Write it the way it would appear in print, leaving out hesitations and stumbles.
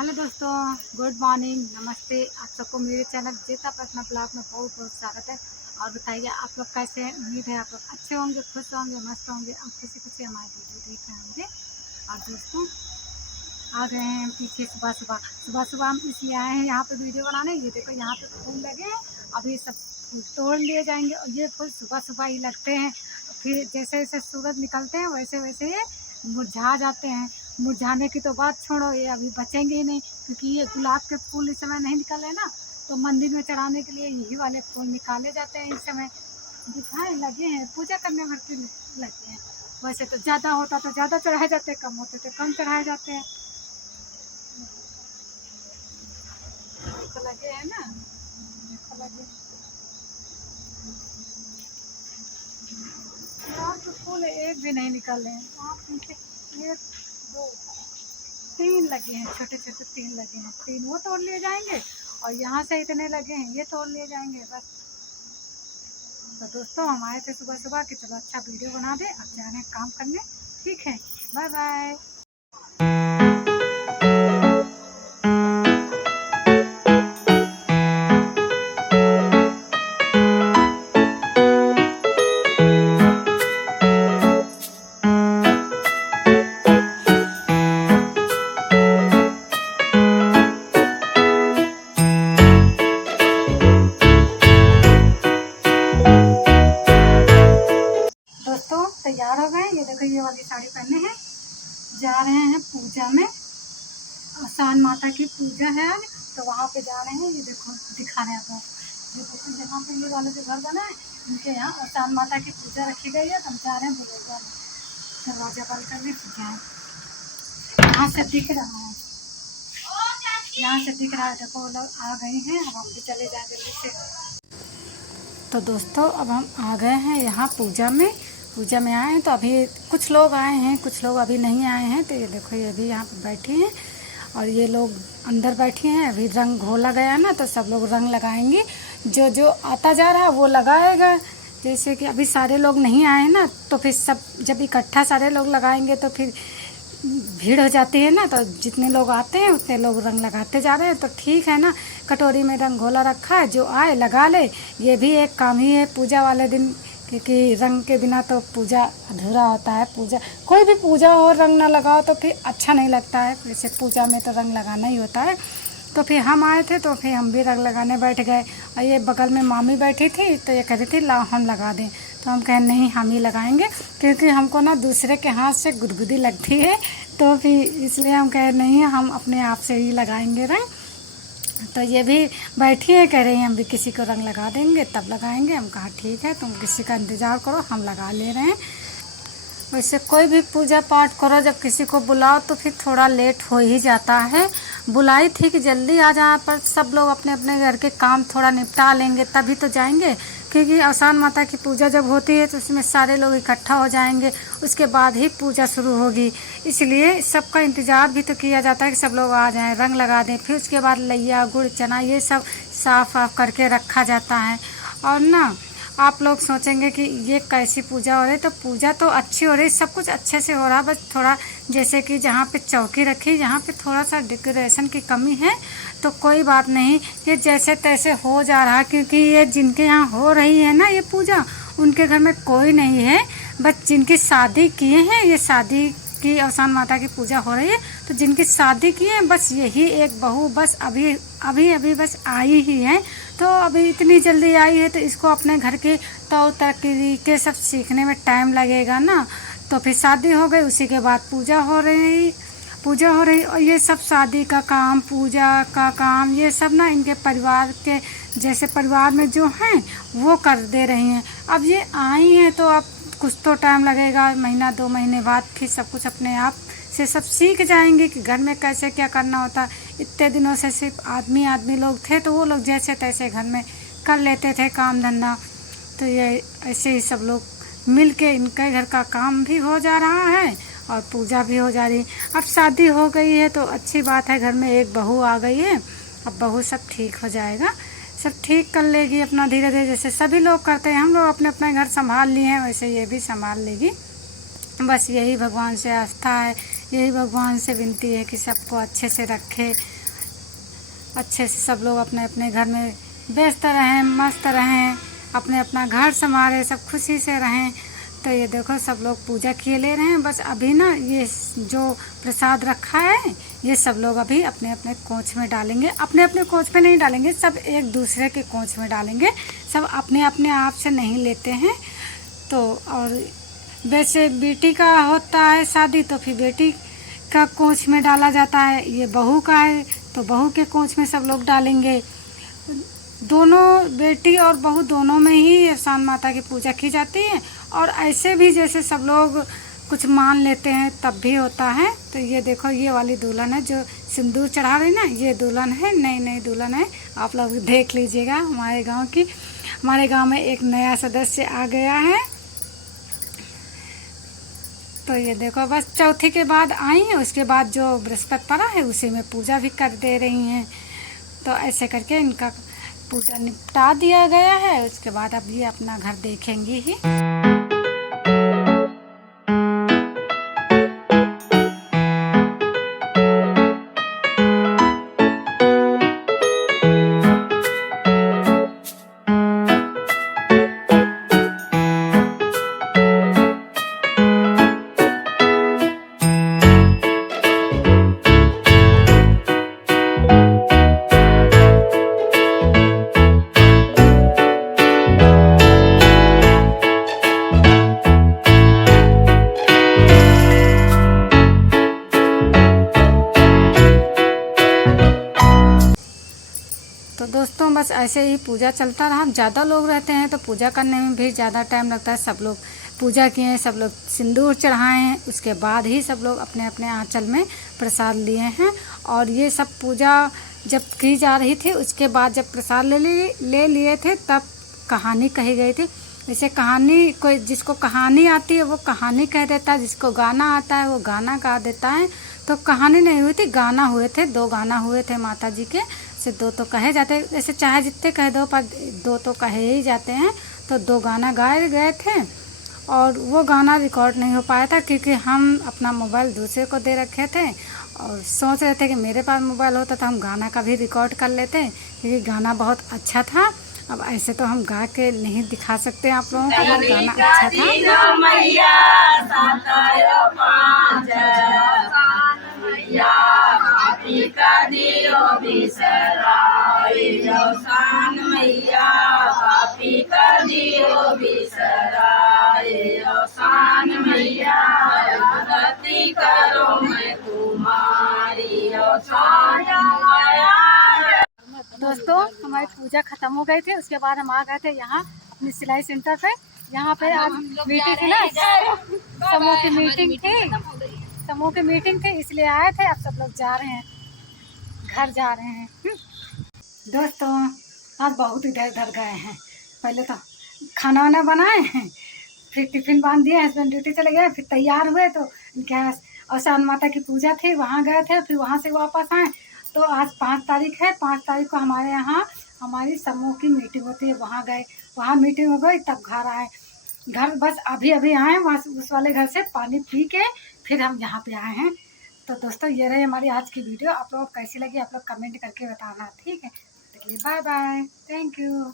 Hello दोस्तों, good morning, नमस्ते। आप सबको मेरे चैनल जेता पटना ब्लॉग में बहुत बहुत स्वागत है। और बताइए आप लोग कैसे हैं। उम्मीद है आप लोग अच्छे होंगे, खुश होंगे, मस्त होंगे और खुशी खुशी हमारे वीडियो देख रहे होंगे। और दोस्तों आ गए हैं हम पीछे सुबह सुबह सुबह सुबह हम इसलिए आए हैं यहाँ पे वीडियो बनाने। ये देखो यहाँ पे फूल लगे हैं, अभी सब फूल तोड़ लिए जाएंगे और ये फूल सुबह सुबह ही लगते हैं। फिर जैसे जैसे सूरज निकलते हैं वैसे वैसे ये मुरझा जाते हैं। मुरझाने की तो बात छोड़ो, ये अभी बचेंगे ही नहीं, क्योंकि ये गुलाब के फूल इस समय नहीं निकले ना, तो मंदिर में चढ़ाने के लिए यही वाले फूल निकाले जाते हैं। इस समय दिखाए लगे हैं, पूजा करने भर के लगे हैं। वैसे तो ज़्यादा होता तो ज़्यादा चढ़ाए जाते, कम होते तो कम चढ़ाए जाते हैं। तो लगे हैं ना, देखो लगे गुलाब के फूल एक भी नहीं निकल रहे हैं। वहाँ पीछे ये दो तीन लगे हैं, छोटे छोटे तीन लगे हैं, तीन वो तोड़ लिए जाएंगे और यहाँ से इतने लगे हैं ये तोड़ लिए जाएंगे बस। तो दोस्तों हम आए थे सुबह सुबह कि चलो अच्छा वीडियो बना दे, अब जा रहे हैं काम करने। ठीक है, बाय बाय। दोस्तों तैयार हो गए, ये देखो ये वाली साड़ी पहने हैं, जा रहे हैं पूजा में। आसान माता की पूजा है आज, तो वहाँ पे जा रहे हैं। ये देखो दिखा रहे हैं आपको, ये देखो जहाँ पे ये वाला जो घर बना है इनके यहाँ आसान माता की पूजा रखी गई है। तो हम जा रहे हैं बुलेगा में, दरवाजा बंद करने से जाए। यहाँ से दिख रहा है, यहाँ से दिख रहा है, देखो वो लोग आ गए हैं। अब हम भी चले जाए जल्दी से। तो दोस्तों अब हम आ गए हैं यहाँ पूजा में आए हैं। तो अभी कुछ लोग आए हैं, कुछ लोग अभी नहीं आए हैं। तो ये देखो ये भी यहाँ पे बैठे हैं और ये लोग अंदर बैठे हैं। अभी रंग घोला गया ना, तो सब लोग रंग लगाएंगे। जो जो आता जा रहा है वो लगाएगा। जैसे कि अभी सारे लोग नहीं आए ना, तो फिर सब जब इकट्ठा सारे लोग लगाएंगे तो फिर भीड़ हो जाती है ना। तो जितने लोग आते हैं उतने लोग रंग लगाते जा रहे हैं। तो ठीक है ना, कटोरी में रंग घोला रखा है, जो आए लगा ले। ये भी एक काम ही है पूजा वाले दिन, क्योंकि रंग के बिना तो पूजा अधूरा होता है। पूजा कोई भी पूजा हो, रंग ना लगाओ तो फिर अच्छा नहीं लगता है। वैसे पूजा में तो रंग लगाना ही होता है। तो फिर हम आए थे तो फिर हम भी रंग लगाने बैठ गए। और ये बगल में मामी बैठी थी, तो ये कह रही थी लाओ हम लगा दें। तो हम कहें नहीं हम ही लगाएंगे, क्योंकि हमको ना दूसरे के हाथ से गुदगुदी लगती है। तो फिर इसलिए हम कहे नहीं हम अपने आप से ही लगाएंगे रंग। तो ये भी बैठी है, कह रही हैं हम भी किसी को रंग लगा देंगे तब लगाएंगे। हम कहा ठीक है, तुम किसी का इंतज़ार करो, हम लगा ले रहे हैं। वैसे कोई भी पूजा पाठ करो, जब किसी को बुलाओ तो फिर थोड़ा लेट हो ही जाता है। बुलाई थी कि जल्दी आ जाए, पर सब लोग अपने अपने घर के काम थोड़ा निपटा लेंगे तभी तो जाएंगे। क्योंकि आसान माता की पूजा जब होती है तो उसमें सारे लोग इकट्ठा हो जाएंगे, उसके बाद ही पूजा शुरू होगी। इसलिए सबका इंतज़ार भी तो किया जाता है कि सब लोग आ जाएं, रंग लगा दें। फिर उसके बाद लैया गुड़ चना ये सब साफ साफ करके रखा जाता है। और ना आप लोग सोचेंगे कि ये कैसी पूजा हो रही है, तो पूजा तो अच्छी हो रही है, सब कुछ अच्छे से हो रहा है। बस थोड़ा जैसे कि जहाँ पे चौकी रखी, जहाँ पे थोड़ा सा डेकोरेशन की कमी है, तो कोई बात नहीं, ये जैसे तैसे हो जा रहा है। क्योंकि ये जिनके यहाँ हो रही है ना ये पूजा, उनके घर में कोई नहीं है। बस जिनकी शादी किए हैं, ये शादी की आसान माता की पूजा हो रही है। तो जिनकी शादी की है बस यही एक बहू बस अभी अभी अभी बस आई ही है। तो अभी इतनी जल्दी आई है तो इसको अपने घर के तौर तरीके सब सीखने में टाइम लगेगा ना। तो फिर शादी हो गई, उसी के बाद पूजा हो रही और ये सब शादी का काम, पूजा का काम, ये सब ना इनके परिवार के जैसे परिवार में जो हैं वो कर दे रही हैं। अब ये आई हैं तो अब कुछ तो टाइम लगेगा, महीना 2 महीने बाद फिर सब कुछ अपने आप से सब सीख जाएंगे कि घर में कैसे क्या करना होता। इतने दिनों से सिर्फ आदमी लोग थे, तो वो लोग जैसे तैसे घर में कर लेते थे काम धंधा। तो ये ऐसे ही सब लोग मिल के इनके घर का काम भी हो जा रहा है और पूजा भी हो जा रही। अब शादी हो गई है तो अच्छी बात है, घर में एक बहू आ गई है। अब बहू सब ठीक हो जाएगा, सब ठीक कर लेगी अपना धीरे धीरे। जैसे सभी लोग करते हैं, हम लोग अपने अपने घर संभाल लिए हैं, वैसे ये भी संभाल लेगी। बस यही भगवान से आस्था है, यही भगवान से विनती है कि सबको अच्छे से रखे, अच्छे से सब लोग अपने अपने घर में व्यस्त रहें, मस्त रहें, अपने अपना घर संभालें, सब खुशी से रहें। तो ये देखो सब लोग पूजा किए ले रहे हैं। बस अभी ना ये जो प्रसाद रखा है ये सब लोग अभी अपने अपने कोंच में डालेंगे। अपने अपने कोंच में नहीं डालेंगे, सब एक दूसरे के कोंच में डालेंगे, सब अपने अपने आप से नहीं लेते हैं। तो और वैसे बेटी का होता है शादी तो फिर बेटी का कोंच में डाला जाता है, ये बहू का है तो बहू के कोंच में सब लोग डालेंगे। दोनों बेटी और बहू दोनों में ही अहसान माता की पूजा की जाती है। और ऐसे भी जैसे सब लोग कुछ मान लेते हैं तब भी होता है। तो ये देखो ये वाली दुल्हन है जो सिंदूर चढ़ा रही ना, ये दुल्हन है, नई नई दुल्हन है। आप लोग देख लीजिएगा हमारे गांव की। हमारे गांव में एक नया सदस्य आ गया है। तो ये देखो बस चौथी के बाद आई हैं, उसके बाद जो बृहस्पति पड़ा है उसी में पूजा भी कर दे रही हैं। तो ऐसे करके इनका पूजा निपटा दिया गया है। उसके बाद अब ये अपना घर देखेंगी ही। तो दोस्तों बस ऐसे ही पूजा चलता रहा। ज़्यादा लोग रहते हैं तो पूजा करने में भी ज़्यादा टाइम लगता है। सब लोग पूजा किए हैं, सब लोग सिंदूर चढ़ाए हैं, उसके बाद ही सब लोग अपने अपने आंचल में प्रसाद लिए हैं। और ये सब पूजा जब की जा रही थी उसके बाद जब प्रसाद ले लिए थे तब कहानी कही गई थी। जैसे कहानी, कोई जिसको कहानी आती है वो कहानी कह देता है, जिसको गाना आता है वो गाना गा देता है। तो कहानी नहीं हुई थी, गाना हुए थे, 2 गाना हुए थे माता जी के। से 2 तो कहे जाते हैं, जैसे चाहे जितने कह दो पर 2 तो कहे ही जाते हैं। तो 2 गाना गाए गए थे और वो गाना रिकॉर्ड नहीं हो पाया था क्योंकि हम अपना मोबाइल दूसरे को दे रखे थे और सोच रहे थे कि मेरे पास मोबाइल होता तो हम गाना का भी रिकॉर्ड कर लेते क्योंकि गाना बहुत अच्छा था। अब ऐसे तो हम गा के नहीं दिखा सकते आप लोगों को, पर गाना अच्छा दोस्तों हमारी पूजा खत्म हो गई थी। उसके बाद हम आ गए थे यहाँ अपनी सिलाई सेंटर पे। यहाँ पे आज मीटिंग थी ना, समूह की मीटिंग थी इसलिए आए थे। अब सब लोग जा रहे हैं, घर जा रहे हैं। दोस्तों आज बहुत इधर उधर गए हैं। पहले तो खाना वाना बनाए हैं, फिर टिफिन बांध दिया, हस्बैंड ड्यूटी चले गए, फिर तैयार हुए तो इनके अहसान माता की पूजा थी, वहाँ गए थे, फिर वहाँ से वापस आए। तो आज 5 तारीख है, 5 तारीख को हमारे यहाँ हमारी समूह की मीटिंग होती है, वहाँ गए, वहाँ मीटिंग हो गई तब घर आए। घर बस अभी अभी आए, वहाँ उस वाले घर से पानी पी के फिर हम यहाँ पे आए हैं। तो दोस्तों ये रही हमारी आज की वीडियो। आप लोग कैसी लगी आप लोग कमेंट करके बताना, ठीक है। Bye bye, thank you.